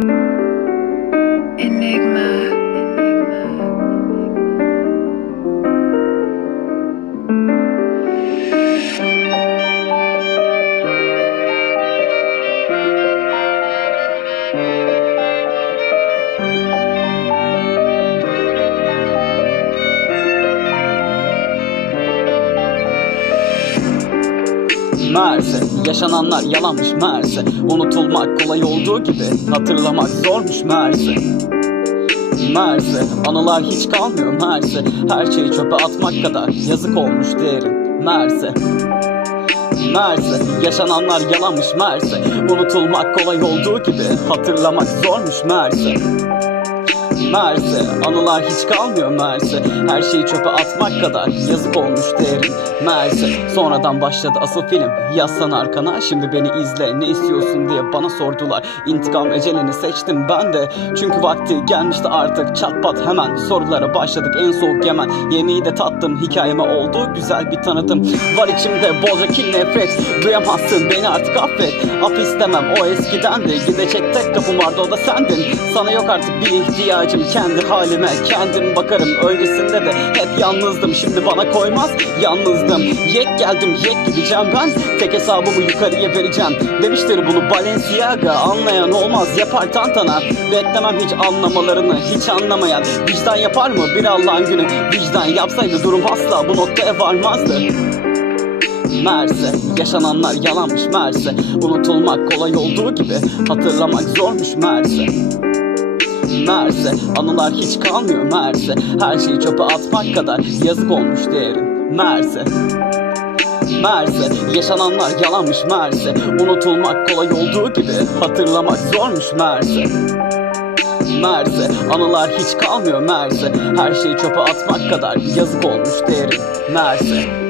Thank you. Meğerse yaşananlar yalanmış meğerse Unutulmak kolay olduğu gibi hatırlamak zormuş meğerse. Meğerse anılar hiç kalmıyor meğerse Her şeyi çöpe atmak kadar yazık olmuş değerin Meğerse Meğerse yaşananlar yalanmış meğerse Unutulmak kolay olduğu gibi hatırlamak zormuş meğerse Meğerse anılar hiç kalmıyor meğerse Her şeyi çöpe atmak kadar yazık olmuş değerin Meğerse sonradan başladı asıl film. Yazsan arkana şimdi beni izle ne istiyorsun diye bana sordular. İntikam ecelini seçtim ben de. Çünkü vakti gelmişti artık. Çat pat hemen Sorulara başladık. En soğuk yemen. Yemeği de tattım hikayeme oldu. Güzel bir tanıtım. Var içimde bolca kin nefret. Duyamazsın beni artık affet. Af istemem o eskidendi Gidecek tek kapım vardı o da sendin. Sana yok artık bir ihtiyacım kendi halime Kendim bakarım. Öncesinde de hep yalnızdım. Şimdi bana koymaz yalnızdım. Yek geldim yek gideceğim. Ben Tek hesabımı yukarıya vereceğim. Demiştir bunu Balenciaga Anlayan olmaz. Yapar tantana. Beklemem hiç anlamalarını hiç anlamayan. Vicdan yapar mı? Bir Allah'ın günü. Vicdan yapsaydı durum asla bu noktaya varmazdı. Meğerse yaşananlar yalanmış meğerse. Unutulmak kolay olduğu gibi hatırlamak zormuş meğerse Meğerse anılar hiç kalmıyor meğerse Her şeyi çöpe atmak kadar yazık olmuş değerin Meğerse Meğerse yaşananlar yalanmış meğerse Unutulmak kolay olduğu gibi hatırlamak zormuş meğerse Meğerse anılar hiç kalmıyor meğerse Her şeyi çöpe atmak kadar yazık olmuş değerin Meğerse